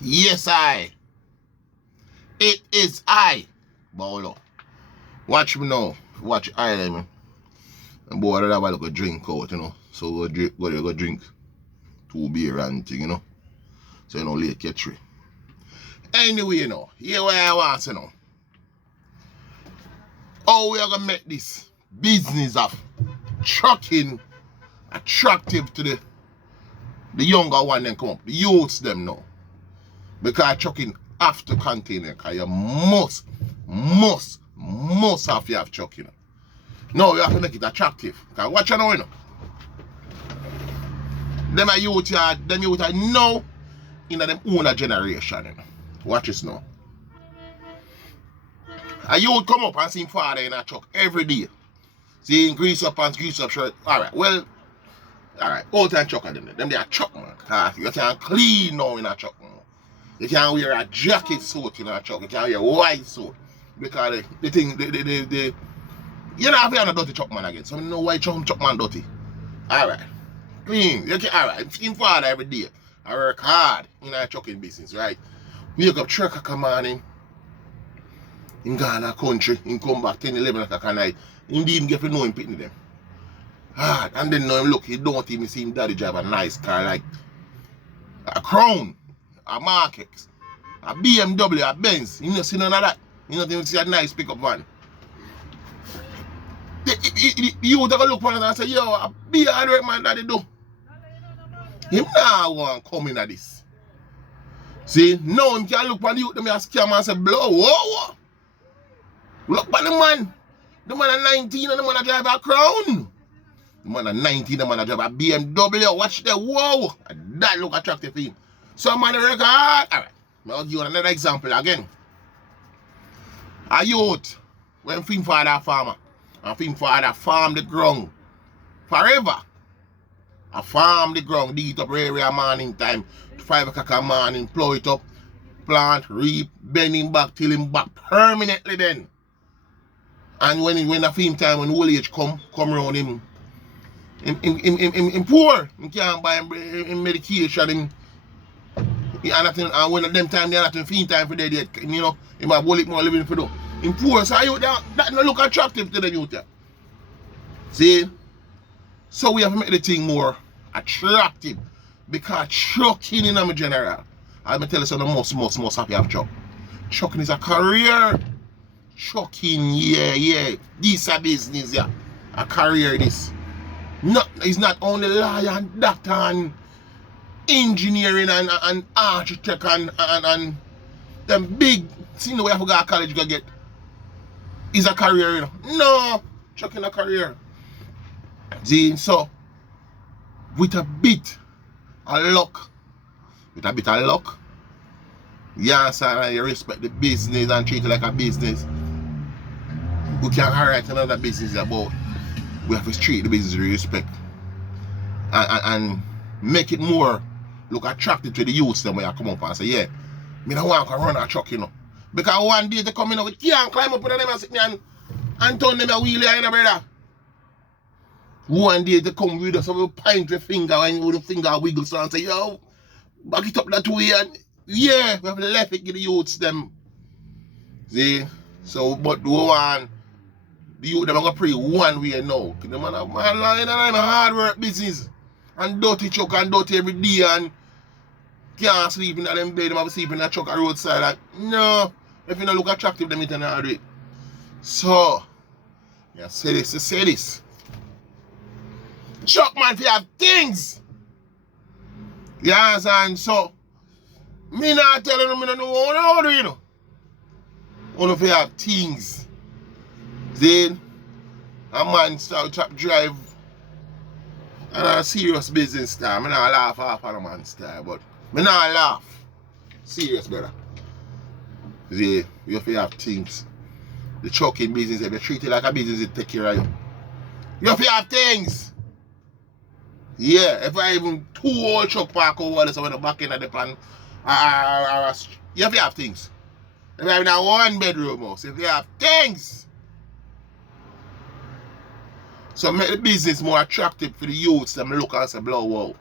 Yes, I. It is I. Bolo. Watch me now. Watch I, man. And boy, I have a little drink out, So go drink 2 beer and thing, So late catch me. Anyway, here where I want to know. How we are gonna make this business of trucking attractive to the younger one then come up, the youths them now. Because trucking have to contain it, because you must have to have trucking. No, you have to make it attractive. Because watch you know, Them youth are now in them own generation. Watch this now. A youth come up and see him father in a truck every day. See him grease up shirt. Alright, well, alright, all time trucker them they are truck man. You can clean now in a truck man. You can wear a jacket suit in a truck. You can wear a white suit. Because the thing, you know, if you're not dirty truck man again. So you know why truck man dirty. Alright. Clean. You can, alright. See him father every day. I work hard in a trucking business, right? Wake up trucker come morning. In Ghana country, in come back 10, 11 o'clock at night. He didn't even get to know him pitting them. Hard. And then now him look, he don't even see him daddy drive a nice car like a Crown, a Mark X, a BMW, a Benz. You don't see none of that. You don't even see a nice pickup van. You would look for it and say, yo, a be hard work man daddy do. Him now want to come in at this. See, now him can look for the youth, them a scam and say, blow, whoa. Look at the man. The man are 19 and the man a drive a Crown. The man are 19, the man a drive a BMW. Watch the whoa. That look attractive for him. So man work hard. Alright. I'll give you another example again. A youth when film father a farmer. And film father farm the ground. Forever. I farm the ground, dig it up every morning time. 5 o'clock a morning, plow it up, plant, reap, bend him back till him back permanently then. And when the film time, when old age come around him poor. He can't buy him medication. And when them time, they're not in film time for their dead. He might wallet more living for them. Him poor, so that don't look attractive to the youth. See? So we have to make the thing more attractive. Because trucking in a general, I'm going to tell you something, most happy have truck. Trucking is a career. Trucking, yeah. This is a business, yeah. A career, this. It's not only lawyer and doctor and engineering and architect and them big thing we have to go to college to get. It's a career, No, trucking a career. See, so, with a bit of luck, yes, and you respect the business and treat it like a business, we can write another business about we have to treat the business with respect and make it more look attractive to the youths then when you come up and say, yeah, me don't want to run a truck, Because one day they come in, we can't climb up with them and sit me and turn them a wheelie, brother. One day they come with us, so we point the finger and with the finger wiggles and say, yo, back it up that way and yeah, we have left it to the youths them. See? So, but we want the youth them are going to pray one way now. The man have a hard work business and dirty truck and dirty every day and can't sleep in them bed, them have to sleep in a truck or roadside. Like, no, if you don't look attractive, them it not do it. So, yeah, say this. Truck man, if you have things. Yes, and so, me not telling them, I don't know how to do, Only if you have things. Then, a man start to drive and a serious business style. I not laugh half on a man style, but I not laugh. Serious, brother. See, you have to have things. The trucking business, if you treat it like a business, it take care of you. You have to have things. Yeah, if I even 2 old truck park over there, so when the back end of the plan, you have to have things. If you have a 1 bedroom house, if you have things. So make the business more attractive for the youths, them look and say, blow, wow.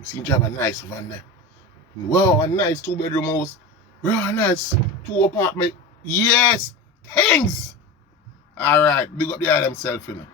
You see him drive a nice van there. Wow, a nice 2-bedroom house. Wow, a nice 2 apartment. Yes, thanks. Alright, big up the eye themself, you know.